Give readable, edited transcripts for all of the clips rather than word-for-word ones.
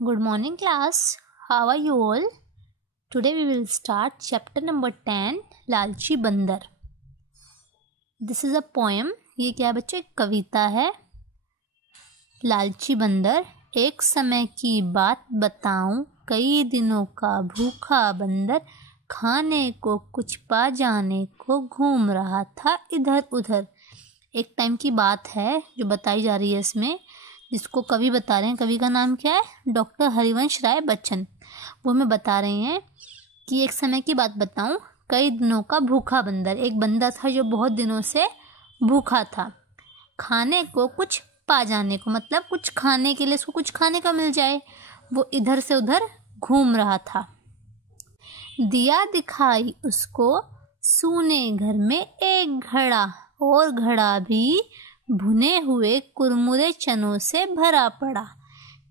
Good morning, class. How are you all? Today we will start chapter number 10, लालची बंदर. This is a poem. ये क्या बच्चों, एक कविता है. लालची बंदर. एक समय की बात बताऊं, कई दिनों का भूखा बंदर खाने को कुछ पा जाने को घूम रहा था इधर उधर. एक टाइम की बात है जो बताई जा रही है इसमें, जिसको कवि बता रहे हैं. कवि का नाम क्या है? डॉक्टर हरिवंश राय बच्चन. वो हमें बता रहे हैं कि एक समय की बात बताऊं, कई दिनों का भूखा बंदर. एक बंदर था जो बहुत दिनों से भूखा था. खाने को कुछ पा जाने को, मतलब कुछ खाने के लिए उसको कुछ खाने का मिल जाए. वो इधर से उधर घूम रहा था. दिया दिखाई उसको सूने घर में एक घड़ा, और घड़ा भी भुने हुए कुरमुरे चनों से भरा पड़ा.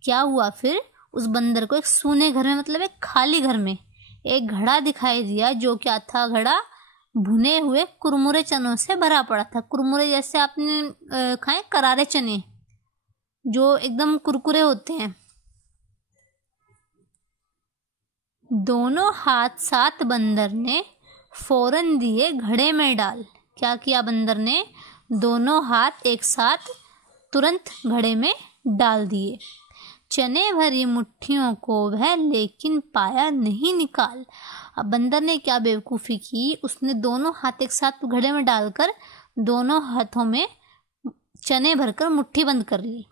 क्या हुआ फिर? उस बंदर को एक सूने घर में, मतलब एक खाली घर में, एक घड़ा दिखाई दिया. जो क्या था? घड़ा भुने हुए कुरमुरे चनों से भरा पड़ा था. कुरमुरे जैसे आपने खाए करारे चने, जो एकदम कुरकुरे होते हैं. दोनों हाथ साथ बंदर ने फौरन दिए घड़े में डाल. क्या किया बंदर ने? दोनों हाथ एक साथ तुरंत घड़े में डाल दिए. चने भरी मुट्ठियों को वह लेकिन पाया नहीं निकाल. अब बंदर ने क्या बेवकूफ़ी की, उसने दोनों हाथ एक साथ घड़े में डालकर दोनों हाथों में चने भरकर मुट्ठी बंद कर ली.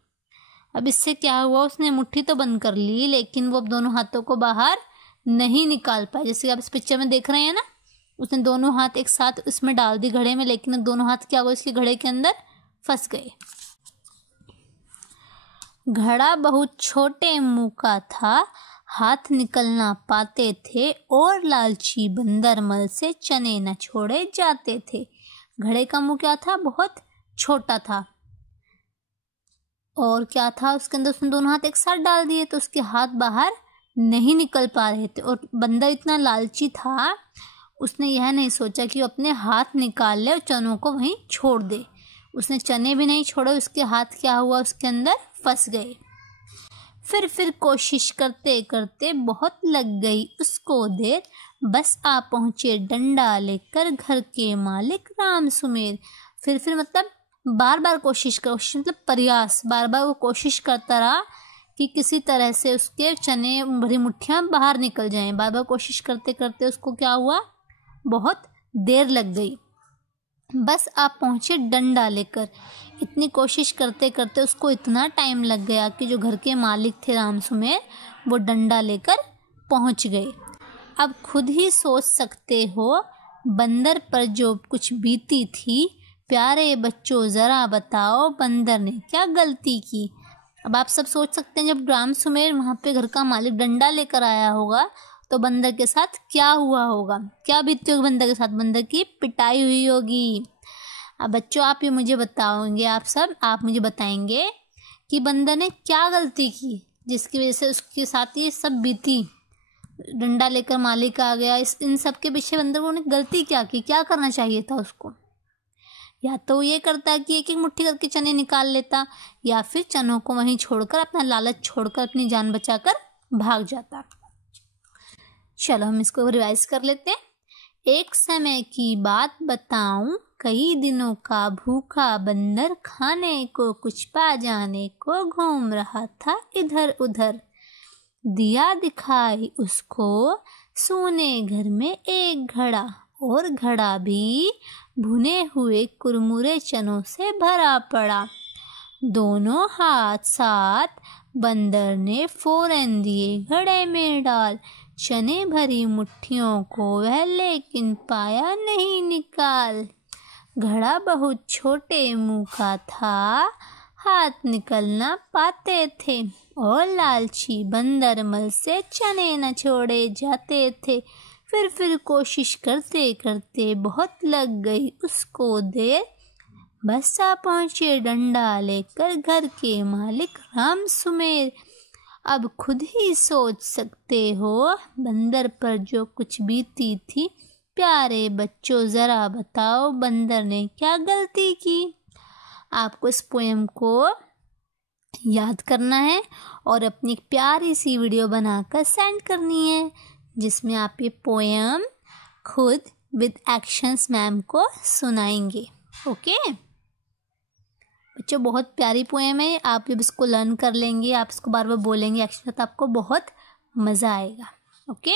अब इससे क्या हुआ? उसने मुट्ठी तो बंद कर ली, लेकिन वो अब दोनों हाथों को बाहर नहीं निकाल पाए. जैसे आप इस पिक्चर में देख रहे हैं ना, उसने दोनों हाथ एक साथ इसमें डाल दी घड़े में, लेकिन दोनों हाथ क्या हुआ? इसके घड़े के अंदर फंस गए. घड़ा बहुत छोटे मुंह का था, हाथ निकलना पाते थे, और लालची बंदर मल से चने न छोड़े जाते थे. घड़े का मुंह क्या था? बहुत छोटा था. और क्या था उसके अंदर? उसने दोनों हाथ एक साथ डाल दिए, तो उसके हाथ बाहर नहीं निकल पा रहे थे. और बंदर इतना लालची था, उसने यह नहीं सोचा कि वो अपने हाथ निकाल ले और चनों को वहीं छोड़ दे. उसने चने भी नहीं छोड़े, उसके हाथ क्या हुआ? उसके अंदर फंस गए. फिर कोशिश करते करते बहुत लग गई उसको देर, बस आ पहुँचे डंडा लेकर घर के मालिक राम सुमेर. फिर मतलब बार बार कोशिश मतलब प्रयास, बार बार वो कोशिश करता रहा कि किसी तरह से उसके चने भरी मुट्ठियाँ बाहर निकल जाएं. बार बार कोशिश करते करते उसको क्या हुआ? बहुत देर लग गई. बस आप पहुँचे डंडा लेकर. इतनी कोशिश करते करते उसको इतना टाइम लग गया कि जो घर के मालिक थे राम सुमेर, वो डंडा लेकर पहुँच गए. अब खुद ही सोच सकते हो बंदर पर जो कुछ बीती थी. प्यारे बच्चों ज़रा बताओ बंदर ने क्या गलती की. अब आप सब सोच सकते हैं, जब राम सुमेर वहाँ पे घर का मालिक डंडा लेकर आया होगा, तो बंदर के साथ क्या हुआ होगा? क्या बीती होगी बंदर के साथ? बंदर की पिटाई हुई होगी. अब बच्चों आप ये मुझे बताओगे, आप मुझे बताएंगे कि बंदर ने क्या गलती की जिसकी वजह से उसके साथ ये सब बीती. डंडा लेकर मालिक आ गया, इन सब के पीछे बंदर ने गलती क्या की? क्या करना चाहिए था उसको? या तो ये करता कि एक एक मुट्ठी करके चने निकाल लेता, या फिर चनों को वहीं छोड़कर, अपना लालच छोड़कर, अपनी जान बचाकर भाग जाता. चलो हम इसको रिवाइज कर लेते हैं. एक समय की बात बताऊं, कई दिनों का भूखा बंदर खाने को कुछ पा जाने को घूम रहा था इधर उधर. दिया दिखाई उसको सूने घर में एक घड़ा, और घड़ा भी भुने हुए कुरमुरे चनों से भरा पड़ा. दोनों हाथ साथ बंदर ने फौरन दिए घड़े में डाल. चने भरी मुट्ठियों को वह लेकिन पाया नहीं निकाल. घड़ा बहुत छोटे मुंह का था, हाथ निकलना पाते थे, और लालची बंदर मल से चने न छोड़े जाते थे. फिर कोशिश करते करते बहुत लग गई उसको देर, बस आ पहुँचे डंडा लेकर घर के मालिक राम सुमेर. अब खुद ही सोच सकते हो बंदर पर जो कुछ बीती थी. प्यारे बच्चों ज़रा बताओ बंदर ने क्या गलती की. आपको इस पोएम को याद करना है और अपनी एक प्यारी सी वीडियो बनाकर सेंड करनी है, जिसमें आप ये पोएम खुद विद एक्शंस मैम को सुनाएंगे। ओके बच्चों, बहुत प्यारी पोएम है। आप जब इसको लर्न कर लेंगे, आप इसको बार बार बोलेंगे एक्शन, तो आपको बहुत मज़ा आएगा। ओके।